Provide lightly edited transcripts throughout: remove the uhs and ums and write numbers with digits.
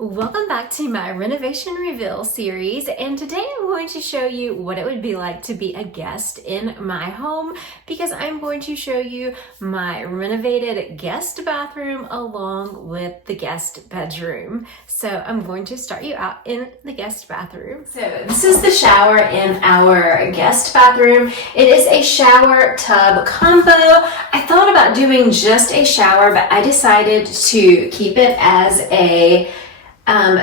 Welcome back to my renovation reveal series, and today I'm going to show you what it would be like to be a guest in my home, because I'm going to show you my renovated guest bathroom along with the guest bedroom. So I'm going to start you out in the guest bathroom. So this is the shower in our guest bathroom. It is a shower tub combo. I thought about doing just a shower, but I decided to keep it as a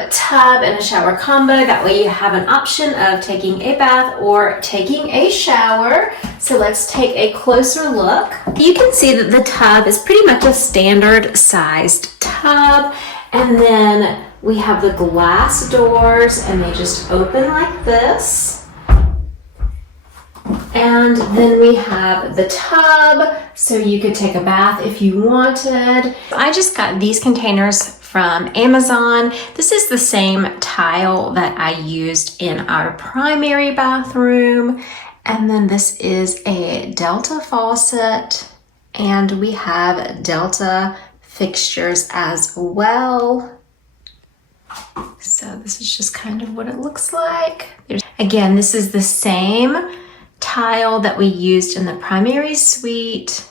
tub and a shower combo. That way you have an option of taking a bath or taking a shower. So let's take a closer look. You can see that the tub is pretty much a standard sized tub, and then we have the glass doors and they just open like this. And then we have the tub, so you could take a bath if you wanted. I just got these containers from Amazon. This is the same tile that I used in our primary bathroom. And then this is a Delta faucet, and we have Delta fixtures as well. So this is just kind of what it looks like. Again, this is the same tile that we used in the primary suite.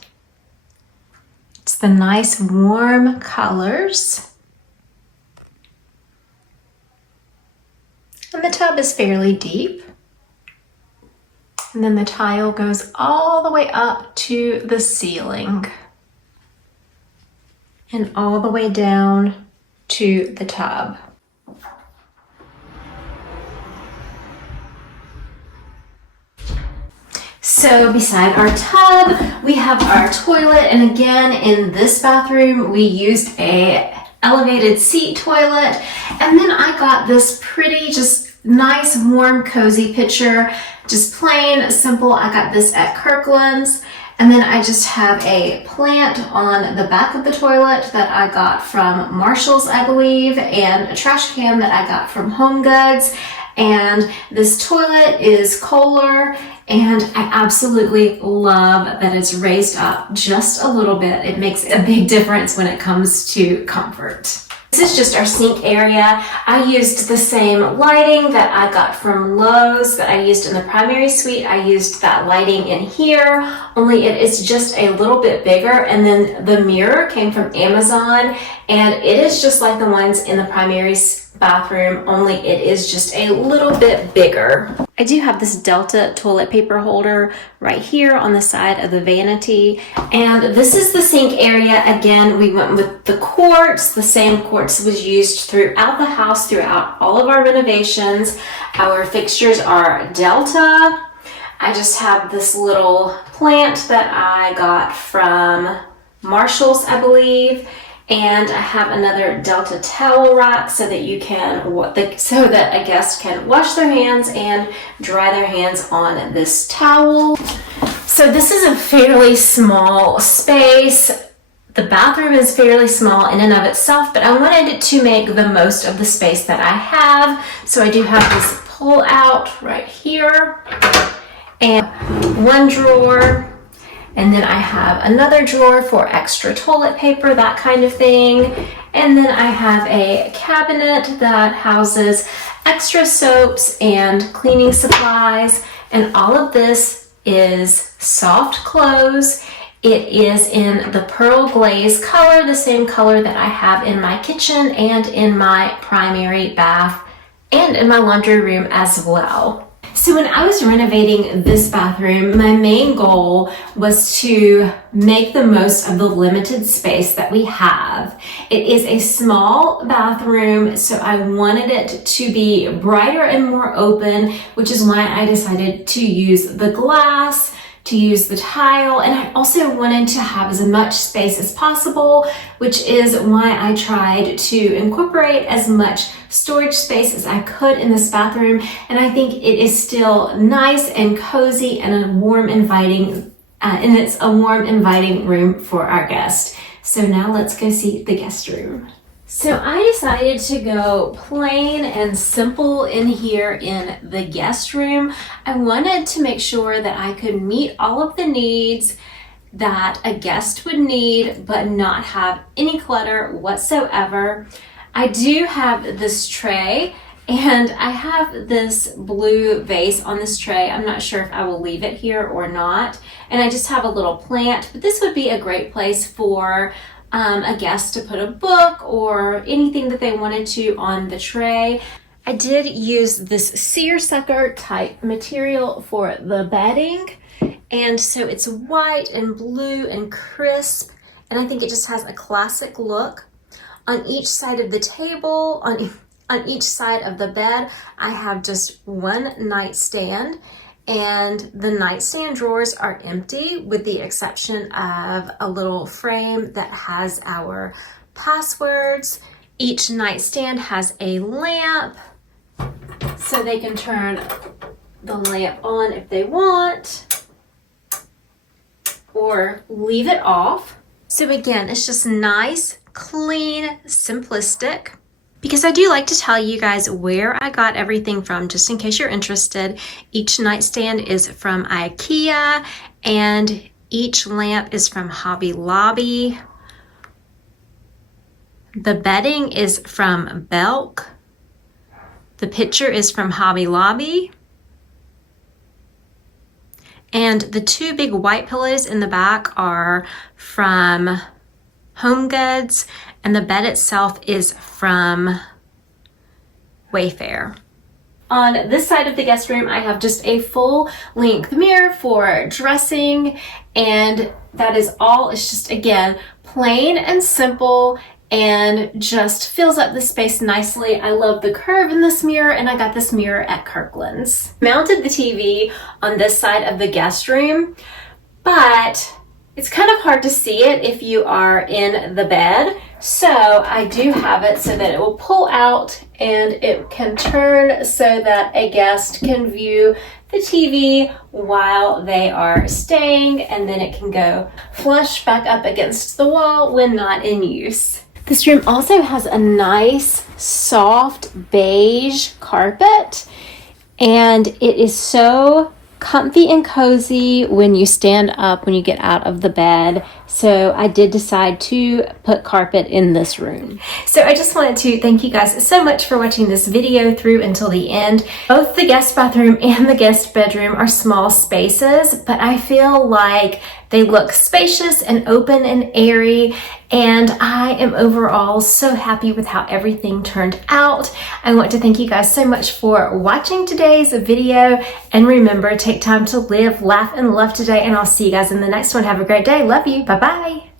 It's the nice warm colors. And the tub is fairly deep. And then the tile goes all the way up to the ceiling and all the way down to the tub. So beside our tub, we have our toilet, and again, in this bathroom, we used a elevated seat toilet. And then I got this pretty, just nice, warm, cozy pitcher, just plain simple. I got this at Kirkland's. And then I just have a plant on the back of the toilet that I got from Marshall's, I believe, and a trash can that I got from Home Goods. And this toilet is Kohler, and I absolutely love that it's raised up just a little bit. It makes a big difference when it comes to comfort. This is just our sink area. I used the same lighting that I got from Lowe's that I used in the primary suite. I used that lighting in here, only it is just a little bit bigger. And then the mirror came from Amazon, and it is just like the ones in the primary bathroom, only it is just a little bit bigger. I do have this Delta toilet paper holder right here on the side of the vanity. And this is the sink area. Again, we went with the quartz. The same quartz was used throughout the house, throughout all of our renovations. Our fixtures are Delta. I just have this little plant that I got from Marshall's, I believe. And I have another Delta towel rack so that you can, so that a guest can wash their hands and dry their hands on this towel. So this is a fairly small space. The bathroom is fairly small in and of itself, but I wanted it to make the most of the space that I have. So I do have this pull out right here and one drawer. And then I have another drawer for extra toilet paper, that kind of thing. And then I have a cabinet that houses extra soaps and cleaning supplies. And all of this is soft close. It is in the pearl glaze color, the same color that I have in my kitchen and in my primary bath and in my laundry room as well. So when I was renovating this bathroom, my main goal was to make the most of the limited space that we have. It is a small bathroom, so I wanted it to be brighter and more open, which is why I decided to use the glass, to use the tile, and I also wanted to have as much space as possible, which is why I tried to incorporate as much storage space as I could in this bathroom. And I think it is still nice and cozy and a warm, inviting, and it's a warm, inviting room for our guest. So now let's go see the guest room. So I decided to go plain and simple in here in the guest room. I wanted to make sure that I could meet all of the needs that a guest would need, but not have any clutter whatsoever. I do have this tray, and I have this blue vase on this tray. I'm not sure if I will leave it here or not. And I just have a little plant, but this would be a great place for a guest to put a book or anything that they wanted to on the tray. I did use this seersucker type material for the bedding. And so it's white and blue and crisp. And I think it just has a classic look. On each side of the table, on each side of the bed, I have just one nightstand, and the nightstand drawers are empty with the exception of a little frame that has our passwords. Each nightstand has a lamp, so they can turn the lamp on if they want, or leave it off. So again, it's just nice, clean, simplistic. Because I do like to tell you guys where I got everything from, just in case you're interested. Each nightstand is from IKEA, and each lamp is from Hobby Lobby. The bedding is from Belk. The picture is from Hobby Lobby. And the two big white pillows in the back are from Home Goods, and the bed itself is from Wayfair. On this side of the guest room, I have just a full length mirror for dressing, and that is all. It's just, again, plain and simple and just fills up the space nicely. I love the curve in this mirror, and I got this mirror at Kirkland's. Mounted the TV on this side of the guest room, but it's kind of hard to see it if you are in the bed. So I do have it so that it will pull out and it can turn so that a guest can view the TV while they are staying, and then it can go flush back up against the wall when not in use. This room also has a nice soft beige carpet, and it is so comfy and cozy when you stand up, when you get out of the bed. So I did decide to put carpet in this room. So I just wanted to thank you guys so much for watching this video through until the end. Both the guest bathroom and the guest bedroom are small spaces, but I feel like they look spacious and open and airy, and I am overall so happy with how everything turned out. I want to thank you guys so much for watching today's video, and remember, take time to live, laugh, and love today, and I'll see you guys in the next one. Have a great day. Love you. Bye-bye.